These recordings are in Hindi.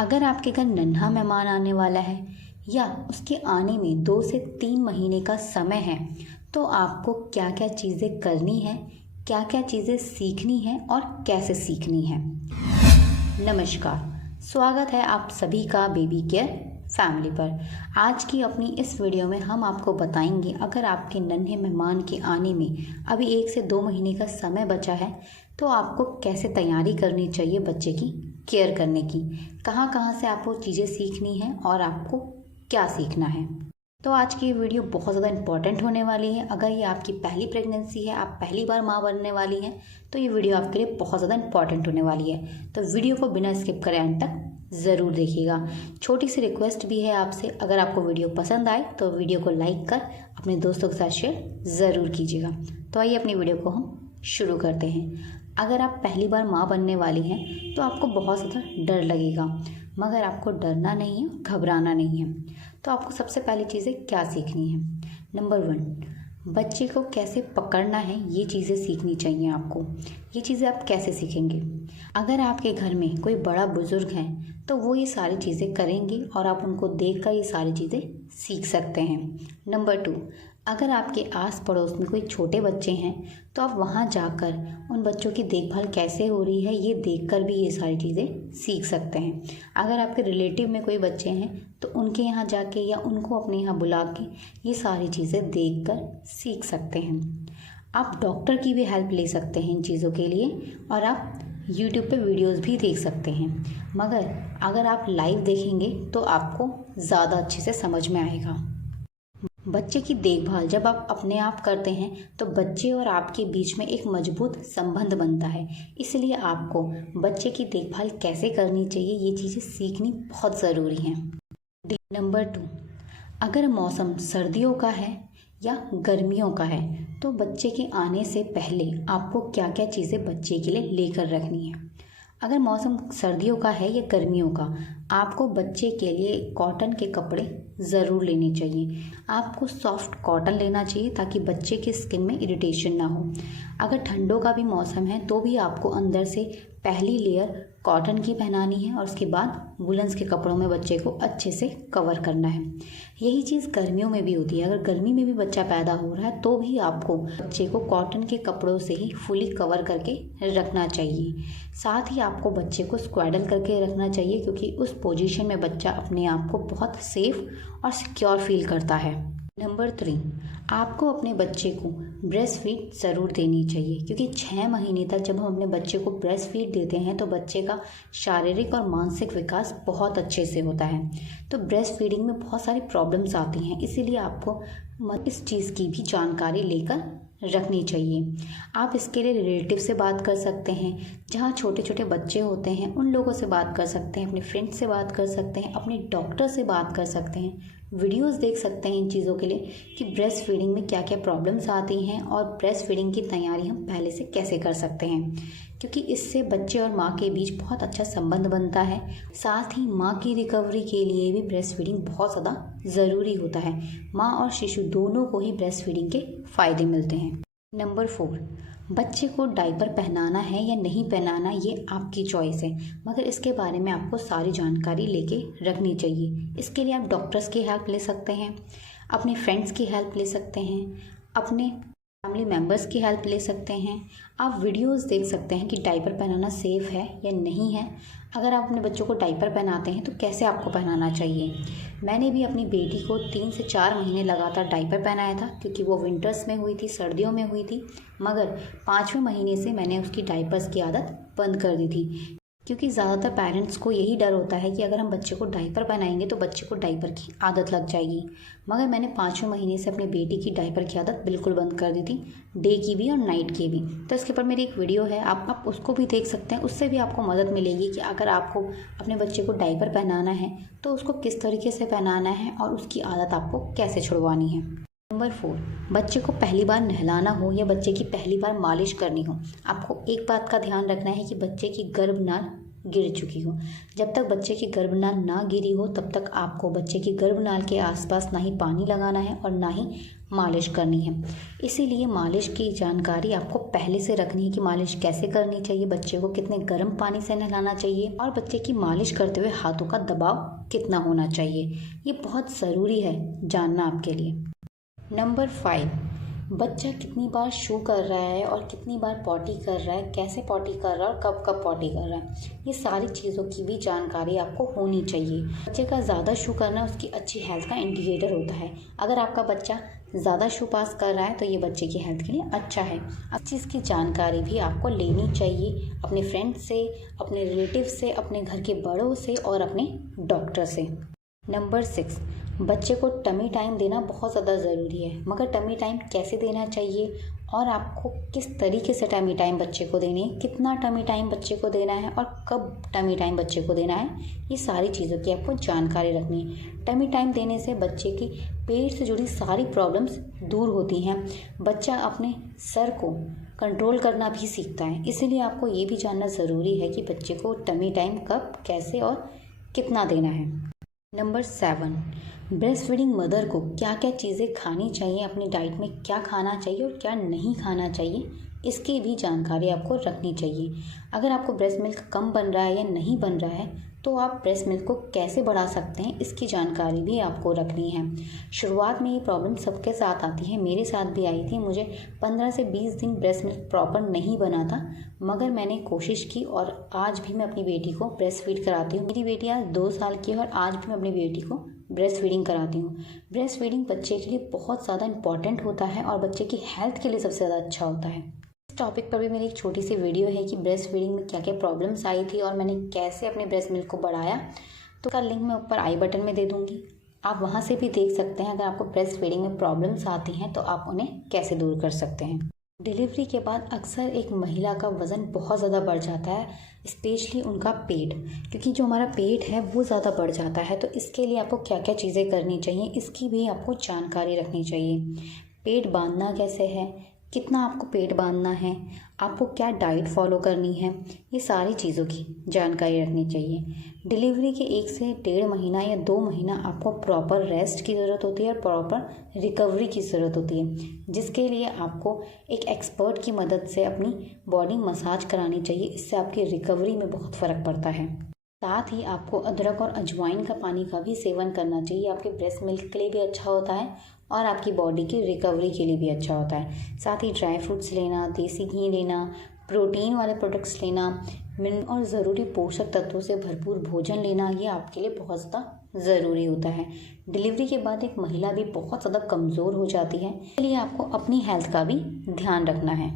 अगर आपके घर नन्हा मेहमान आने वाला है या उसके आने में 2 से 3 महीने का समय है, तो आपको क्या क्या चीज़ें करनी है, क्या क्या चीज़ें सीखनी है और कैसे सीखनी है। नमस्कार, स्वागत है आप सभी का बेबी केयर फैमिली पर। आज की अपनी इस वीडियो में हम आपको बताएंगे, अगर आपके नन्हे मेहमान के आने में अभी 1 से 2 महीने का समय बचा है तो आपको कैसे तैयारी करनी चाहिए बच्चे की केयर करने की, कहाँ कहाँ से आपको चीज़ें सीखनी है और आपको क्या सीखना है। तो आज की वीडियो बहुत ज़्यादा इम्पॉर्टेंट होने वाली है। अगर ये आपकी पहली प्रेगनेंसी है, आप पहली बार माँ बनने वाली हैं, तो ये वीडियो आपके लिए बहुत ज़्यादा इम्पॉर्टेंट होने वाली है। तो वीडियो को बिना स्किप करे अंत तक ज़रूर देखिएगा। छोटी सी रिक्वेस्ट भी है आपसे, अगर आपको वीडियो पसंद आए तो वीडियो को लाइक कर अपने दोस्तों के साथ शेयर ज़रूर कीजिएगा। तो आइए अपनी वीडियो को हम शुरू करते हैं। अगर आप पहली बार माँ बनने वाली हैं तो आपको बहुत ज़्यादा डर लगेगा, मगर आपको डरना नहीं है, घबराना नहीं है। तो आपको सबसे पहली चीज़ें क्या सीखनी है। नंबर 1, बच्चे को कैसे पकड़ना है, ये चीज़ें सीखनी चाहिए आपको। ये चीज़ें आप कैसे सीखेंगे? अगर आपके घर में कोई बड़ा बुजुर्ग है तो वो ये सारी चीज़ें करेंगे और आप उनको देखकर ये सारी चीज़ें सीख सकते हैं। नंबर 2, अगर आपके आस पड़ोस में कोई छोटे बच्चे हैं तो आप वहाँ जाकर उन बच्चों की देखभाल कैसे हो रही है ये देखकर भी ये सारी चीज़ें सीख सकते हैं। अगर आपके रिलेटिव में कोई बच्चे हैं तो उनके यहाँ जाके या उनको अपने यहाँ बुला के ये सारी चीज़ें देखकर सीख सकते हैं। आप डॉक्टर की भी हेल्प ले सकते हैं इन चीज़ों के लिए, और आप यूट्यूब पे वीडियोस भी देख सकते हैं, मगर अगर आप लाइव देखेंगे तो आपको ज़्यादा अच्छे से समझ में आएगा। बच्चे की देखभाल जब आप अपने आप करते हैं तो बच्चे और आपके बीच में एक मजबूत संबंध बनता है। इसलिए आपको बच्चे की देखभाल कैसे करनी चाहिए ये चीज़ें सीखनी बहुत ज़रूरी है। नंबर 2, अगर मौसम सर्दियों का है या गर्मियों का है तो बच्चे के आने से पहले आपको क्या क्या चीज़ें बच्चे के लिए लेकर रखनी है। अगर मौसम सर्दियों का है या गर्मियों का, आपको बच्चे के लिए कॉटन के कपड़े ज़रूर लेने चाहिए। आपको सॉफ्ट कॉटन लेना चाहिए ताकि बच्चे की स्किन में इरिटेशन ना हो। अगर ठंडों का भी मौसम है तो भी आपको अंदर से पहली लेयर कॉटन की पहनानी है और उसके बाद वुलन्स के कपड़ों में बच्चे को अच्छे से कवर करना है। यही चीज़ गर्मियों में भी होती है। अगर गर्मी में भी बच्चा पैदा हो रहा है तो भी आपको बच्चे को कॉटन के कपड़ों से ही फुली कवर करके रखना चाहिए। साथ ही आपको बच्चे को स्क्वाडल करके रखना चाहिए, क्योंकि उस पोजीशन में बच्चा अपने आप को बहुत सेफ और सिक्योर फील करता है। नंबर 3, आपको अपने बच्चे को ब्रेस्ट फीड ज़रूर देनी चाहिए, क्योंकि 6 महीने तक जब हम अपने बच्चे को ब्रेस्ट फीड देते हैं तो बच्चे का शारीरिक और मानसिक विकास बहुत अच्छे से होता है। तो ब्रेस्ट फीडिंग में बहुत सारी प्रॉब्लम्स आती हैं, इसीलिए आपको इस चीज़ की भी जानकारी लेकर रखनी चाहिए। आप इसके लिए रिलेटिव से बात कर सकते हैं, जहाँ छोटे छोटे बच्चे होते हैं उन लोगों से बात कर सकते हैं, अपने फ्रेंड से बात कर सकते हैं, अपने डॉक्टर से बात कर सकते हैं, वीडियोस देख सकते हैं इन चीज़ों के लिए कि ब्रेस्ट फीडिंग में क्या क्या प्रॉब्लम्स आती हैं और ब्रेस्ट फीडिंग की तैयारी हम पहले से कैसे कर सकते हैं, क्योंकि इससे बच्चे और माँ के बीच बहुत अच्छा संबंध बनता है। साथ ही माँ की रिकवरी के लिए भी ब्रेस्ट फीडिंग बहुत ज़्यादा ज़रूरी होता है। माँ और शिशु दोनों को ही ब्रेस्ट फीडिंग के फ़ायदे मिलते हैं। नंबर 4, बच्चे को डायपर पहनाना है या नहीं पहनाना ये आपकी चॉइस है, मगर इसके बारे में आपको सारी जानकारी लेके रखनी चाहिए। इसके लिए आप डॉक्टर्स की हेल्प ले सकते हैं, अपने फ्रेंड्स की हेल्प ले सकते हैं, अपने फैमिली मेम्बर्स की हेल्प ले सकते हैं। आप वीडियोस देख सकते हैं कि डायपर पहनाना सेफ़ है या नहीं है। अगर आप अपने बच्चों को डायपर पहनाते हैं तो कैसे आपको पहनाना चाहिए। मैंने भी अपनी बेटी को 3 से 4 महीने लगातार डायपर पहनाया था, क्योंकि वो विंटर्स में हुई थी, सर्दियों में हुई थी, मगर 5वें महीने से मैंने उसकी डायपर्स की आदत बंद कर दी थी, क्योंकि ज़्यादातर पेरेंट्स को यही डर होता है कि अगर हम बच्चे को डायपर पहनाएंगे तो बच्चे को डायपर की आदत लग जाएगी। मगर मैंने 5वें महीने से अपनी बेटी की डायपर की आदत बिल्कुल बंद कर दी थी, डे की भी और नाइट की भी। तो इसके ऊपर मेरी एक वीडियो है, आप उसको भी देख सकते हैं। उससे भी आपको मदद मिलेगी कि अगर आपको अपने बच्चे को डायपर पहनाना है तो उसको किस तरीके से पहनाना है और उसकी आदत आपको कैसे छुड़वानी है। नंबर 4, बच्चे को पहली बार नहलाना हो या बच्चे की पहली बार मालिश करनी हो, आपको एक बात का ध्यान रखना है कि बच्चे की गर्भनाल गिर चुकी हो। जब तक बच्चे की गर्भनाल ना गिरी हो तब तक आपको बच्चे की गर्भनाल के आसपास ना ही पानी लगाना है और ना ही मालिश करनी है। इसीलिए मालिश की जानकारी आपको पहले से रखनी है कि मालिश कैसे करनी चाहिए, बच्चे को कितने गर्म पानी से नहलाना चाहिए और बच्चे की मालिश करते हुए हाथों का दबाव कितना होना चाहिए। ये बहुत ज़रूरी है जानना आपके लिए। नंबर 5, बच्चा कितनी बार शू कर रहा है और कितनी बार पॉटी कर रहा है, कैसे पॉटी कर रहा है और कब कब पॉटी कर रहा है, ये सारी चीज़ों की भी जानकारी आपको होनी चाहिए। बच्चे का ज़्यादा शू करना उसकी अच्छी हेल्थ का इंडिकेटर होता है। अगर आपका बच्चा ज़्यादा शू पास कर रहा है तो ये बच्चे की हेल्थ के लिए अच्छा है। इस चीज़ की जानकारी भी आपको लेनी चाहिए अपने फ्रेंड से, अपने रिलेटिव से, अपने घर के बड़ों से और अपने डॉक्टर से। नंबर 6, बच्चे को टमी टाइम देना बहुत ज़्यादा ज़रूरी है, मगर टमी टाइम कैसे देना चाहिए और आपको किस तरीके से टमी टाइम बच्चे को देने, कितना टमी टाइम बच्चे को देना है और कब टमी टाइम बच्चे को देना है, ये सारी चीज़ों की आपको जानकारी रखनी है। टमी टाइम देने से बच्चे की पेट से जुड़ी सारी प्रॉब्लम्स दूर होती हैं। बच्चा अपने सर को कंट्रोल करना भी सीखता है। इसीलिए आपको ये भी जानना ज़रूरी है कि बच्चे को टमी टाइम कब, कैसे और कितना देना है। नंबर 7, ब्रेस्ट फीडिंग मदर को क्या क्या चीज़ें खानी चाहिए, अपनी डाइट में क्या खाना चाहिए और क्या नहीं खाना चाहिए, इसकी भी जानकारी आपको रखनी चाहिए। अगर आपको ब्रेस्ट मिल्क कम बन रहा है या नहीं बन रहा है तो आप ब्रेस्ट मिल्क को कैसे बढ़ा सकते हैं, इसकी जानकारी भी आपको रखनी है। शुरुआत में ये प्रॉब्लम सबके साथ आती है, मेरे साथ भी आई थी। मुझे 15 से 20 दिन ब्रेस्ट मिल्क प्रॉपर नहीं बना था, मगर मैंने कोशिश की और आज भी मैं अपनी बेटी को ब्रेस्ट फीड कराती हूँ। मेरी बेटी आज 2 साल की है और आज भी मैं अपनी बेटी को ब्रेस्ट फीडिंग कराती हूँ। ब्रेस्ट फीडिंग बच्चे के लिए बहुत ज़्यादा इंपॉर्टेंट होता है और बच्चे की हेल्थ के लिए सबसे ज़्यादा अच्छा होता है। इस टॉपिक पर भी मेरी एक छोटी सी वीडियो है कि ब्रेस्ट फीडिंग में क्या क्या प्रॉब्लम्स आई थी और मैंने कैसे अपने ब्रेस्ट मिल्क को बढ़ाया, तो उसका लिंक मैं ऊपर आई बटन में दे दूँगी, आप वहाँ से भी देख सकते हैं। अगर आपको ब्रेस्ट फीडिंग में प्रॉब्लम्स आती हैं तो आप उन्हें कैसे दूर कर सकते हैं। डिलीवरी के बाद अक्सर एक महिला का वज़न बहुत ज़्यादा बढ़ जाता है, स्पेशली उनका पेट, क्योंकि जो हमारा पेट है वो ज़्यादा बढ़ जाता है। तो इसके लिए आपको क्या क्या चीज़ें करनी चाहिए, इसकी भी आपको जानकारी रखनी चाहिए। पेट बांधना कैसे है, कितना आपको पेट बांधना है, आपको क्या डाइट फॉलो करनी है, ये सारी चीज़ों की जानकारी रखनी चाहिए। डिलीवरी के 1 से 1.5 महीना या 2 महीना आपको प्रॉपर रेस्ट की ज़रूरत होती है और प्रॉपर रिकवरी की ज़रूरत होती है, जिसके लिए आपको एक एक्सपर्ट की मदद से अपनी बॉडी मसाज करानी चाहिए। इससे आपकी रिकवरी में बहुत फ़र्क पड़ता है। साथ ही आपको अदरक और अजवाइन का पानी का भी सेवन करना चाहिए। आपके ब्रेस्ट मिल्क के लिए भी अच्छा होता है और आपकी बॉडी की रिकवरी के लिए भी अच्छा होता है। साथ ही ड्राई फ्रूट्स लेना, देसी घी लेना, प्रोटीन वाले प्रोडक्ट्स लेना, और ज़रूरी पोषक तत्वों से भरपूर भोजन लेना, ये आपके लिए बहुत ज़्यादा ज़रूरी होता है। डिलीवरी के बाद एक महिला भी बहुत ज़्यादा कमज़ोर हो जाती है, इसलिए आपको अपनी हेल्थ का भी ध्यान रखना है।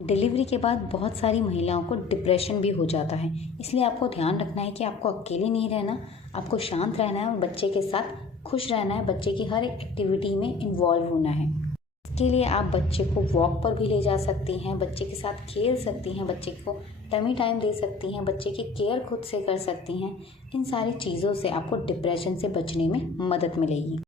डिलीवरी के बाद बहुत सारी महिलाओं को डिप्रेशन भी हो जाता है, इसलिए आपको ध्यान रखना है कि आपको अकेले नहीं रहना, आपको शांत रहना है और बच्चे के साथ खुश रहना है। बच्चे की हर एक एक्टिविटी में इन्वॉल्व होना है। इसके लिए आप बच्चे को वॉक पर भी ले जा सकती हैं, बच्चे के साथ खेल सकती हैं, बच्चे को टमी टाइम दे सकती हैं, बच्चे की केयर खुद से कर सकती हैं। इन सारी चीज़ों से आपको डिप्रेशन से बचने में मदद मिलेगी।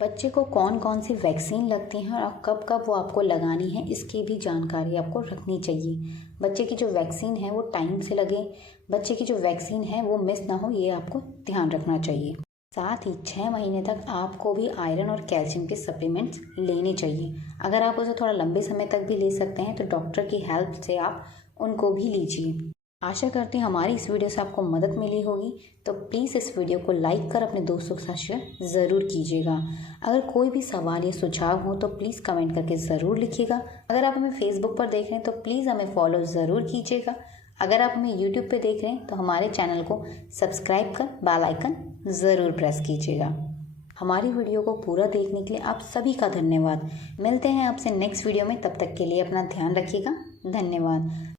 बच्चे को कौन कौन सी वैक्सीन लगती हैं और कब कब वो आपको लगानी है, इसकी भी जानकारी आपको रखनी चाहिए। बच्चे की जो वैक्सीन है वो टाइम से लगे, बच्चे की जो वैक्सीन है वो मिस ना हो, ये आपको ध्यान रखना चाहिए। साथ ही 6 महीने तक आपको भी आयरन और कैल्शियम के सप्लीमेंट्स लेने चाहिए। अगर आप उसे थोड़ा लंबे समय तक भी ले सकते हैं तो डॉक्टर की हेल्प से आप उनको भी लीजिए। आशा करती हूँ हमारी इस वीडियो से आपको मदद मिली होगी, तो प्लीज़ इस वीडियो को लाइक कर अपने दोस्तों के साथ शेयर ज़रूर कीजिएगा। अगर कोई भी सवाल या सुझाव हो तो प्लीज़ कमेंट करके ज़रूर लिखिएगा। अगर आप हमें फेसबुक पर देख रहे हैं तो प्लीज़ हमें फॉलो ज़रूर कीजिएगा। अगर आप हमें यूट्यूब पे देख रहे हैं तो हमारे चैनल को सब्सक्राइब कर बेल आइकन ज़रूर प्रेस कीजिएगा। हमारी वीडियो को पूरा देखने के लिए आप सभी का धन्यवाद। मिलते हैं आपसे नेक्स्ट वीडियो में, तब तक के लिए अपना ध्यान रखिएगा। धन्यवाद।